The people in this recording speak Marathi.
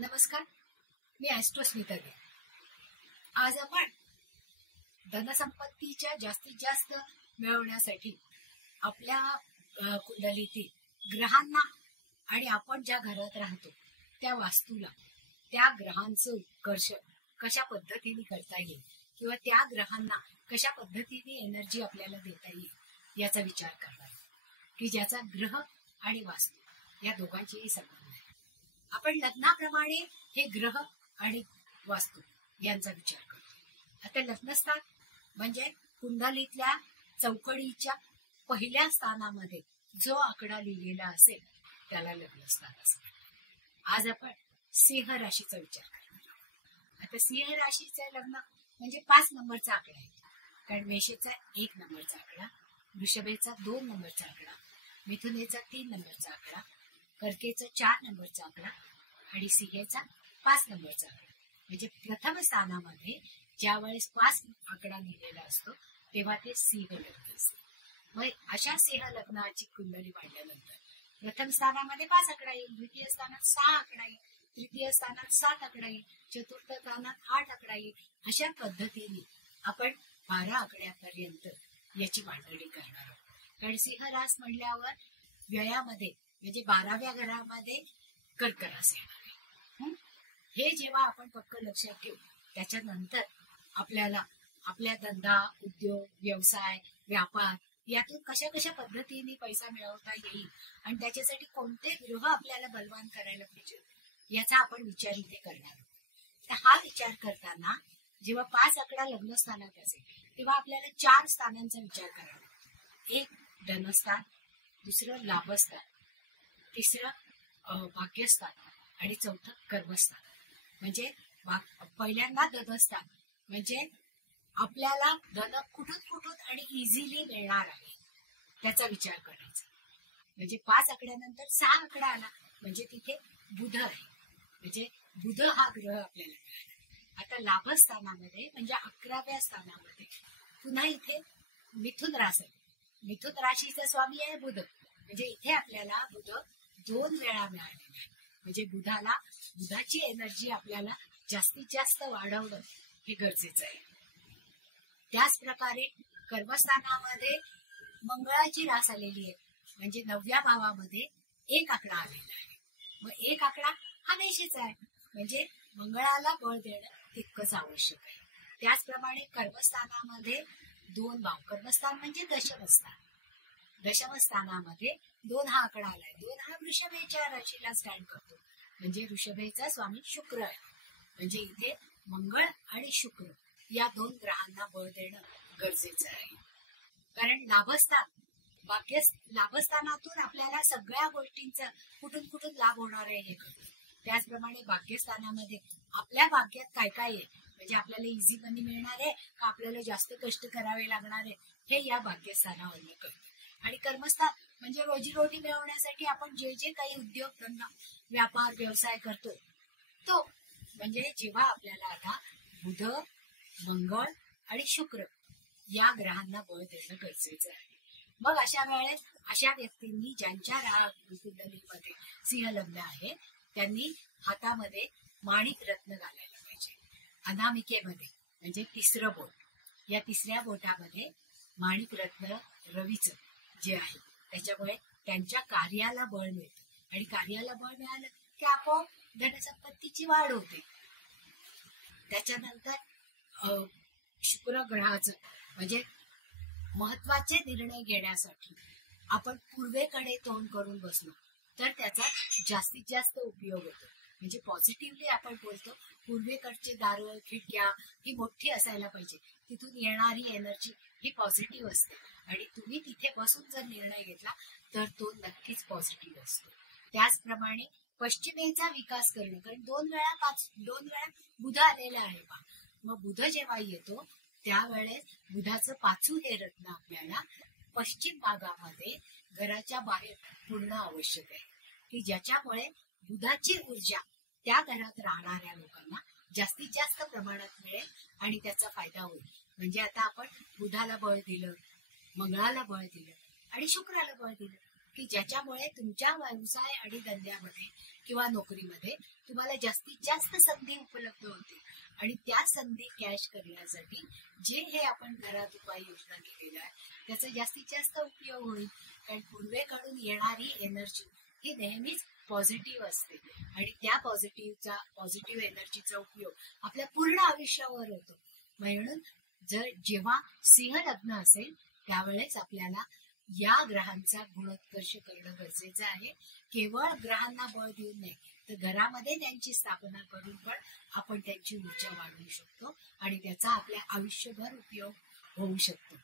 नमस्कार, मी ॲस्ट्रोस्मिता दे. आज आपण धनसंपत्तीच्या जास्तीत जास्त मिळवण्यासाठी आपल्या कुंडलीतील ग्रहांना आणि आपण ज्या घरात राहतो त्या वास्तूला, त्या ग्रहांचं उत्कर्ष कशा पद्धतीने करता येईल किंवा त्या ग्रहांना कशा पद्धतीने एनर्जी आपल्याला देता येईल याचा विचार करणार, की ज्याचा ग्रह आणि वास्तू या दोघांचेही संबंध आहे. आपण लग्नाप्रमाणे हे ग्रह आणि वास्तू यांचा विचार करतो. आता लग्नस्थान म्हणजे कुंडलीतल्या चौकडीच्या पहिल्या स्थानामध्ये जो आकडा लिहिलेला असेल त्याला लग्नस्थान असं म्हणतात. आज आपण सिंह राशीचा विचार करणार. आता सिंह राशीचं लग्न म्हणजे 5 नंबरचा आकडा आहे, कारण मेषेचा 1 नंबरचा आकडा, वृषभेचा 2 नंबरचा आकडा, मिथुनेचा 3 नंबरचा आकडा, कर्केचा 4 नंबरचा आकडा आणि सिंहेचा 5 नंबरचा आकडा. म्हणजे प्रथम स्थानामध्ये ज्या वेळेस 5 आकडा लिहिलेला असतो तेव्हा ते सिंह लग्न असते. मग अशा सिंह लग्नाची कुंडली मांडल्यानंतर प्रथम स्थानामध्ये 5 आकडा येईल, द्वितीय स्थानात 6 आकडा येईल, तृतीय स्थानात 7 आकडा येईल, चतुर्थ स्थानात 8 आकडा येईल. अशा पद्धतीने आपण 12 आकड्यापर्यंत याची मांडणी करणार आहोत. कारण सिंह रास म्हणल्यावर व्ययामध्ये म्हणजे 12व्या घरामध्ये कर्क रास येणार आहे. हे जेव्हा आपण पक्क लक्षात ठेवू त्याच्यानंतर आपल्याला आपल्या धंदा, उद्योग, व्यवसाय, व्यापार यातून कशा कशा पद्धतीने पैसा मिळवता येईल आणि त्याच्यासाठी कोणते ग्रह आपल्याला बलवान करायला पाहिजे याचा आपण विचार इथे करणार आहोत. तर हा विचार करताना जेव्हा 5 आकडा लग्नस्थानात असेल तेव्हा आपल्याला 4 स्थानांचा विचार करावा. एक धनस्थान, दुसरं लाभस्थान, तिसरं भाग्यस्थान आणि चौथं कर्मस्थान. म्हणजे पहिल्यांदा धनस्थान म्हणजे आपल्याला धन कुठून आणि इझिली मिळणार आहे त्याचा विचार करायचा. म्हणजे 5 आकड्यानंतर 6 आकडा आला म्हणजे तिथे बुध आहे, म्हणजे बुध हा ग्रह आपल्याला मिळाला. आता लाभस्थानामध्ये म्हणजे 11व्या स्थानामध्ये पुन्हा इथे मिथुन रास आहे. मिथुन राशीचा स्वामी आहे बुध, म्हणजे इथे आपल्याला बुध 2 वेळा मिळालेला आहे. म्हणजे बुधाची एनर्जी आपल्याला जास्तीत जास्त वाढवणं हे गरजेचं आहे. त्याच प्रकारे कर्मस्थानामध्ये मंगळाची रास आलेली आहे, म्हणजे 9व्या भावामध्ये 1 आकडा आलेला आहे. मग 1 आकडा हा मेषेचा आहे, म्हणजे मंगळाला बळ देणं तितकंच आवश्यक आहे. त्याचप्रमाणे कर्मस्थानामध्ये 2 भाव, कर्मस्थान म्हणजे दशमस्थान, दशमस्थानामध्ये 2 हा आकडा आलाय. 2 हा वृषभेच्या राशीला स्टँड करतो, म्हणजे वृषभेचा स्वामी शुक्र आहे. म्हणजे इथे मंगळ आणि शुक्र या 2 ग्रहांना बळ देणं गरजेचं आहे. कारण लाभस्थानातून आपल्याला सगळ्या गोष्टींचा कुठून लाभ होणार आहे हे कळतं. त्याचप्रमाणे भाग्यस्थानामध्ये आपल्या भाग्यात काय काय आहे, म्हणजे आपल्याला इझी मनी मिळणार आहे का आपल्याला जास्त कष्ट करावे लागणार आहे हे या भाग्यस्थानावरून कळतं. आणि कर्मस्थान म्हणजे रोजीरोटी मिळवण्यासाठी आपण जे काही उद्योग, धंदा, व्यापार, व्यवसाय करतो तो, म्हणजे जेव्हा आपल्याला आता बुध, मंगळ आणि शुक्र या ग्रहांना बळ देणं गरजेचं आहे. मग अशा वेळेस अशा व्यक्तींनी ज्यांच्या कुंडलीमध्ये सिंह लग्न आहे त्यांनी हातामध्ये माणिक रत्न घालायला पाहिजे. अनामिकेमध्ये म्हणजे 3रं बोट, या 3ऱ्या बोटामध्ये माणिक रत्न रवीचं जे आहे त्याच्यामुळे त्यांच्या कार्याला बळ मिळतं आणि कार्याला बळ मिळालं की आपोआप धनसंपत्तीची वाढ होते. त्याच्यानंतर शुक्र ग्रहाचं म्हणजे महत्वाचे निर्णय घेण्यासाठी आपण पूर्वेकडे तोंड करून बसलो तर त्याचा जास्तीत जास्त उपयोग होतो. म्हणजे पॉझिटिव्हली आपण बोलतो, पूर्वेकडचे दारं, खिडक्या ही मोठी असायला पाहिजे, तिथून येणारी एनर्जी ही पॉझिटिव्ह असते आणि तुम्ही तिथे बसून जर निर्णय घेतला तर तो नक्कीच पॉझिटिव्ह असतो. त्याचप्रमाणे पश्चिमेचा विकास करणं, कारण 2 वेळा बुध आलेला आहे पहा. मग बुध जेव्हा येतो त्यावेळेस बुधाचं 5वे हे रत्न आपल्याला पश्चिम भागामध्ये घराच्या बाहेर पुरणं आवश्यक आहे, की ज्याच्यामुळे बुधाची ऊर्जा त्या घरात राहणाऱ्या लोकांना जास्तीत जास्त प्रमाणात मिळेल आणि त्याचा फायदा होईल. म्हणजे आता आपण बुधाला बळ दिलं, मंगळाला बळ दिलं आणि शुक्राला बळ दिलं, की ज्याच्यामुळे तुमच्या व्यवसाय आणि धंद्यामध्ये किंवा नोकरीमध्ये तुम्हाला जास्तीत जास्त संधी उपलब्ध होतील. आणि त्या संधी कॅश करण्यासाठी जे हे आपण घरात उपाययोजना केलेल्या आहे त्याचा जास्तीत जास्त उपयोग होईल. कारण पूर्वेकडून येणारी एनर्जी ही नेहमीच पॉझिटिव्ह असते आणि त्या पॉझिटिव्ह एनर्जीचा उपयोग आपल्या पूर्ण आयुष्यावर होतो. म्हणून जेव्हा सिंह लग्न असेल त्यावेळेस आपल्याला या ग्रहांचा गुणोत्कर्ष करणं गरजेचं आहे. केवळ ग्रहांना बळ देऊन नाही तर घरामध्ये त्यांची स्थापना करून पण आपण त्यांची ऊर्जा वाढवू शकतो आणि त्याचा आपल्या आयुष्यभर उपयोग होऊ शकतो.